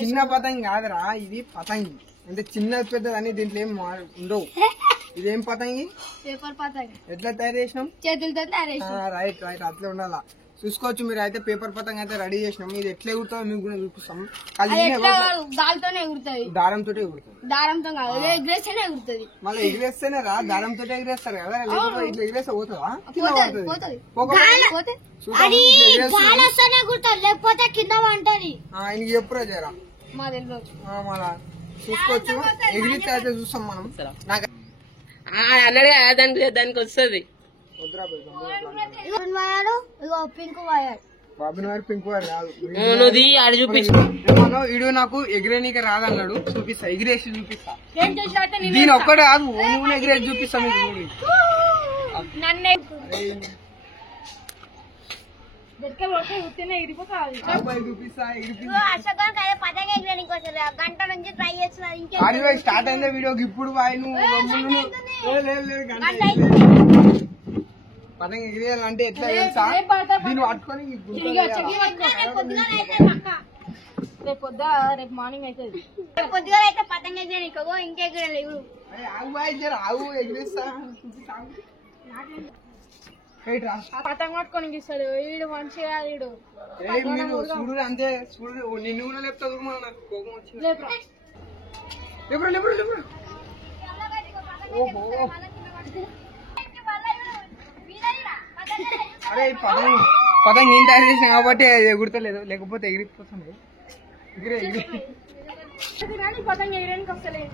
చిన్న పతంగి కాదురా, ఇది పతంగి అంటే చిన్న పెద్ద అని దీంట్లో ఏం ఉండవు. ఇదేం పతంగి? పేపర్ పతంగి. ఎట్లా తయారు చేసినాం? చేతులతో తయారు చేసినాం. రైట్ రైట్, అట్లా ఉండాలా. చూసుకోవచ్చు మీరు. అయితే పేపర్ పతంగి అయితే రెడీ చేసినాం. ఇది ఎట్లా ఎగురుతావు మీకు కూడా చూపిస్తాం. గాలితోనే ఎగురుతుంది, దారంతో ఎగురుతుంది. దారంతో కాదు, ఎగిరేస్తేనే ఎగురుతుంది. మళ్ళీ ఎగిరేస్తేనే రా, దారంతో ఎగిరేస్తారు కదా. ఇట్లా ఎగిరేస్తే పోతుందా? లేకపోతే కింద పంటది. ఆయనకి చెప్పురా జరా. మళ్ళా చూసుకోవచ్చు. ఎగిరితే అయితే చూస్తాం మనం. అన్నాడు కదా దానికి వస్తుంది. పింక్ వైర్, బాబిన్ వారు పింక్ వారు కాదు. ఆడు చూపించు. వీడు నాకు ఎగిరేనీకి రాదన్నాడు. చూపిస్తా, ఎగిరేసి చూపిస్తా. దీని ఒక్కడే కాదు, నువ్వు ఎగిరేసి చూపిస్తా మీకు. స్టార్ట్ అయిందే వీడియోకి ఇప్పుడు పతంగ ఎగిరేయాలంటే ఎట్లా తెలుసా? దీన్ని పట్టుకొని రేపు మార్నింగ్ అయితే పొద్దుగా అయితే పతంగ ఎగిరేనికో ఇంకెగిరేలేవు. ఆవు ఎగిరిస్తా. పతంగ పట్టుకొని ఇస్తాడు వీడు మంచిగా. వీడు చూడు అంతే, చూడు నిన్ను కూడా లేపుతా. నాకు కోపం వచ్చింది. ఓహో, అరే పతంగ నేను తయారు చేసిన కాబట్టి ఎగురుతలేదు, లేకపోతే ఎగిరిపోతుంది. పతంగ ఎగిరేనికి వస్తలేదు.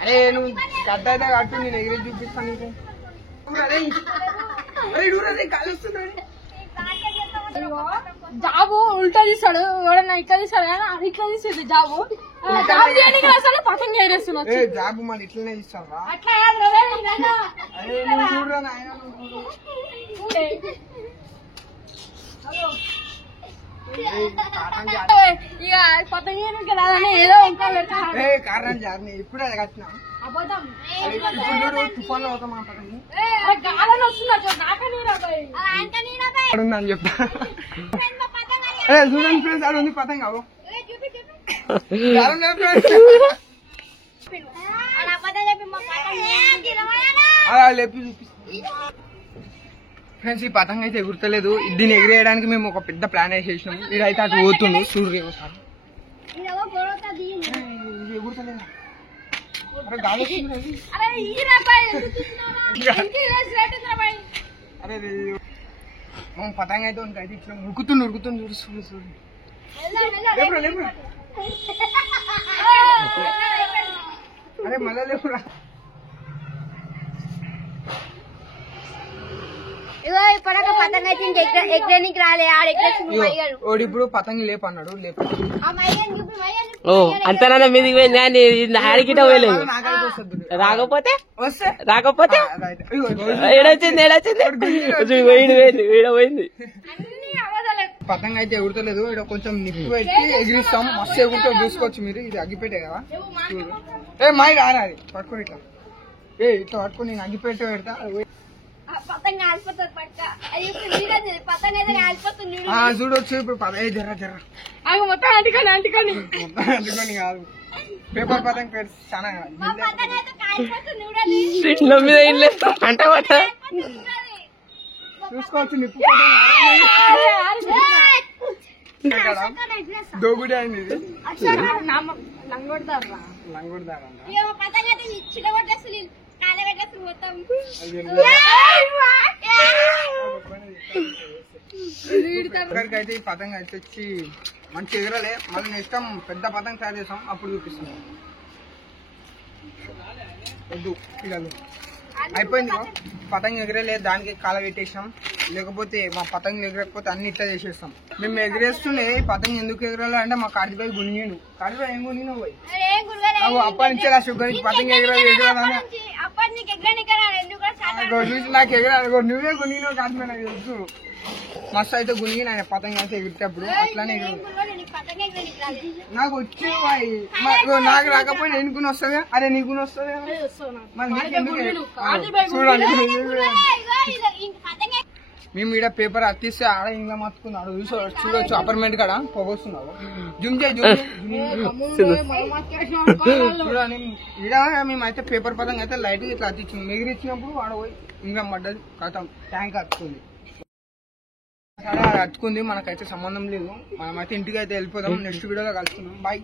అరే నువ్వు కట్ట అయితే కట్టు, నేను ఎగిరి చూపిస్తాను నీకు. జాబు ఉల్టా తీస్తాడు, ఎవడన్నా ఇట్లా తీస్తాడు కానీ అది ఇట్లా తీసేది జాబు. అసలు పతంగ ఎగరేస్తున్నాడు. జాబు మళ్ళీ ఇట్లనే ఇస్తావా? అట్లా చూడరా ఇక పతంగ రాదని ఏదో ఇంకా కారణం జారిని ఇప్పుడు అది కట్టినా. తుఫాన్ లో అవుతాం పతంగి అని చెప్తా. చూడండి ఫ్రెండ్స్, అది ఉంది పతంగ. అలా లేపి చూపిస్తా. ఫ్రెండ్స్, ఈ పతంగ అయితే ఎగురుతలేదు. దీన్ని ఎగిరేయడానికి మేము ఒక పెద్ద ప్లాన్ వేసేసినాం. ఇదైతే అటు పోతుంది. సూర్యుడు ఎగురుతలేదు. అరే పతంగ అయితే అయితే ఇట్లా ఉరుకుతుంది చూడు చూడు చూడు. అరే మళ్ళా లేపురా. ఇప్పుడు పతంగి లేపన్నాడు. అంతనా మీదికి పోయింది, హారికిట పోయలేదు. రాకపోతే ఏడొచ్చింది పోయింది. పతంగ అయితే ఎగురుతలేదు. ఇక్కడ కొంచెం నిప్పు పెట్టి ఎగిరిస్తాం. మస్తు ఎగురుతో చూసుకోవచ్చు మీరు. ఇది అగ్గిపెట్టే కదా, చూడు. మై రారా, అది పట్టుకొని ఇట్లా ఇట్లా పట్టుకొని నేను అగ్గిపెట్టే పెడతా. చూడొచ్చు ఇప్పుడు జర్ర జర్ర మొత్తం అంటుకొని కాదు. పేపర్ పతంగ పేరు చాలా అంట చూసుకోవచ్చు. నిప్పు దోగుడి అయింది ఇది. లంగొడతారా అయితే ఈ పతంగ అయితే వచ్చి మంచి ఎగరలే. మళ్ళీ నెక్స్ట్ టైం పెద్ద పతంగ తయారు చేస్తాం, అప్పుడు చూపిస్తాం. వద్దు అయిపోయింది. పతంగ ఎగరలే, దానికి కాల పెట్టేసాం. లేకపోతే మా పతంగ ఎగరకపోతే అన్ని ఇట్లా చేసేస్తాం. మేము ఎగరేస్తూనే పతంగ ఎందుకు ఎగరాలి అంటే మా కాడిబాయి గునిగాడు. కాడిబాయి ఏం గునిగినావు పోయి? అప్పటి నుంచే నా షుగర్ పతంగ ఎగరాలి చూసి నాకు ఎగరాలి. నువ్వే గునిగినావు కాడిబాయి, నాకు తెలుసు. మస్తు అయితే గునిగిన ఆయన పతంగ అయితే ఎగిరితేప్పుడు అట్లానే ఎగరు. నాకు వచ్చే నాకు రాకపోయినా ఎన్నుకుని వస్తుంది. అరే నీకుని వస్తుంది చూడండి. మేము ఈడ పేపర్ అత్తిస్తే ఆడ ఇంకా మత్తుకున్నాడు చూడొచ్చు అపార్ట్మెంట్ కాడ పొగొస్తున్నావు జూమ్ చేయి చూడండి ఈడ మేమైతే పేపర్ పదంగా అయితే లైట్ ఇట్లా అత్తిచ్చాం ఎగిరిచ్చినప్పుడు ఆడ పోయి ఇంకా పడ్డది కథం ట్యాంక్ అత్తుకుంది అత్తుకుంది మనకైతే సంబంధం లేదు మనమైతే ఇంటికి అయితే వెళ్ళిపోదాం నెక్స్ట్ వీడియోలో కలుసుకుందాం బాయ్